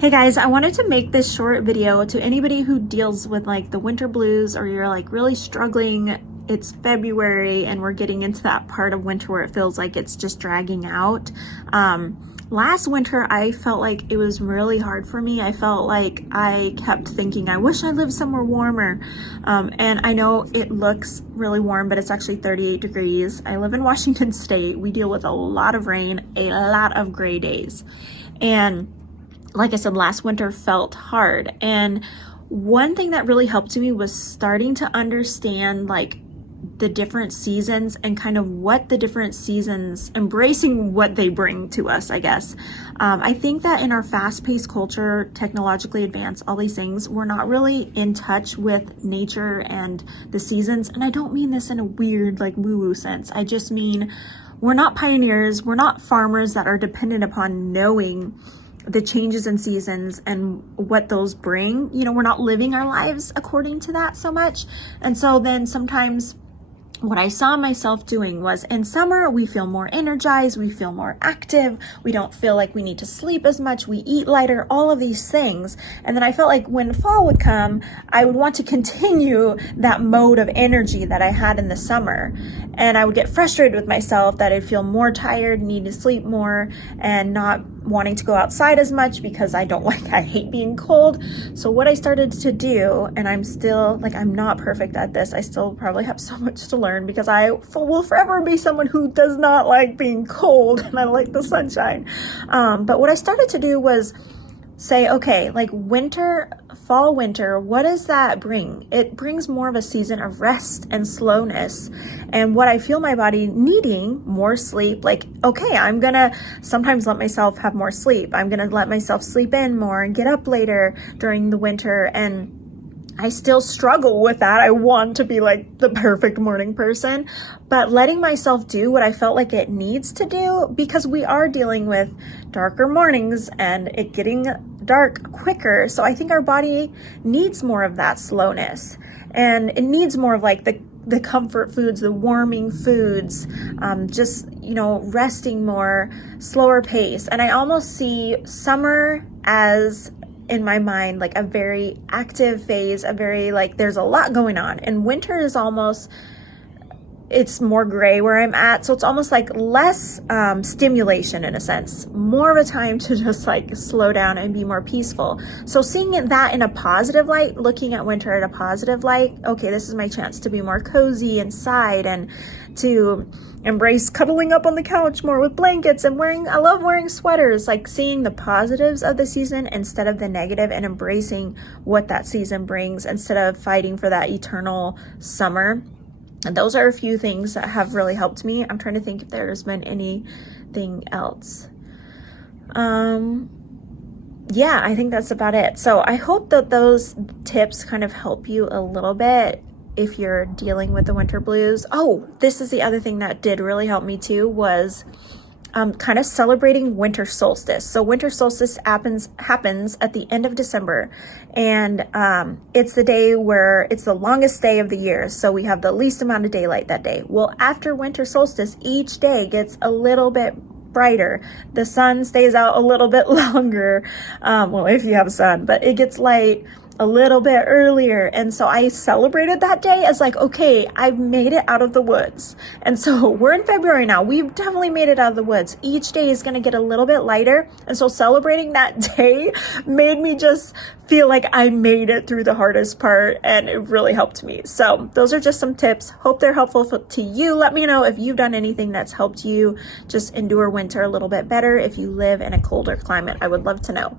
Hey guys, I wanted to make this short video to anybody who deals with like the winter blues, or you're like really struggling. It's February and we're getting into that part of winter where it feels like it's just dragging out. Last winter, I felt like it was really hard for me. I felt like I kept thinking, I wish I lived somewhere warmer. And I know it looks really warm, but it's actually 38 degrees. I live in Washington State. We deal with a lot of rain, a lot of gray days. And like I said, last winter felt hard. And one thing that really helped me was starting to understand like the different seasons and kind of what the different seasons, embracing what they bring to us, I guess. I think that in our fast-paced culture, technologically advanced, all these things, we're not really in touch with nature and the seasons. And I don't mean this in a weird like woo-woo sense. I just mean we're not pioneers. We're not farmers that are dependent upon knowing the changes in seasons and what those bring. You know, we're not living our lives according to that so much. And so then sometimes what I saw myself doing was in summer, we feel more energized, we feel more active, we don't feel like we need to sleep as much, we eat lighter, all of these things. And then I felt like when fall would come, I would want to continue that mode of energy that I had in the summer. And I would get frustrated with myself that I'd feel more tired, need to sleep more, and not wanting to go outside as much because I hate being cold. So what I started to do, and I'm still like, I'm not perfect at this. I still probably have so much to learn because I will forever be someone who does not like being cold and I like the sunshine. But what I started to do was say, okay, like fall, winter, what does that bring? It brings more of a season of rest and slowness. And what I feel my body needing, more sleep, like, okay, I'm gonna sometimes let myself have more sleep. I'm gonna let myself sleep in more and get up later during the winter. And I still struggle with that. I want to be like the perfect morning person, but letting myself do what I felt like it needs to do, because we are dealing with darker mornings and it getting dark quicker. So I think our body needs more of that slowness, and it needs more of like the comfort foods, the warming foods, just, you know, resting more, slower pace. And I almost see summer as, in my mind, like a very active phase, a very like there's a lot going on. And winter is almost, it's more gray where I'm at. So it's almost like less stimulation in a sense, more of a time to just like slow down and be more peaceful. So seeing that in a positive light, looking at winter at a positive light, okay, this is my chance to be more cozy inside and to embrace cuddling up on the couch more with blankets and I love wearing sweaters, like seeing the positives of the season instead of the negative, and embracing what that season brings instead of fighting for that eternal summer. And those are a few things that have really helped me. I'm trying to think if there's been anything else. Yeah, I think that's about it. So I hope that those tips kind of help you a little bit if you're dealing with the winter blues. Oh, this is the other thing that did really help me too, was kind of celebrating winter solstice. So winter solstice happens at the end of December, and it's the day where it's the longest day of the year. So we have the least amount of daylight that day. Well, after winter solstice, each day gets a little bit brighter. The sun stays out a little bit longer. Well, if you have a sun, but it gets light a little bit earlier. And so I celebrated that day as like, okay, I've made it out of the woods. And so we're in February now. We've definitely made it out of the woods. Each day is going to get a little bit lighter. And so celebrating that day made me just feel like I made it through the hardest part, and it really helped me. So those are just some tips. Hope they're helpful to you. Let me know if you've done anything that's helped you just endure winter a little bit better if you live in a colder climate. I would love to know.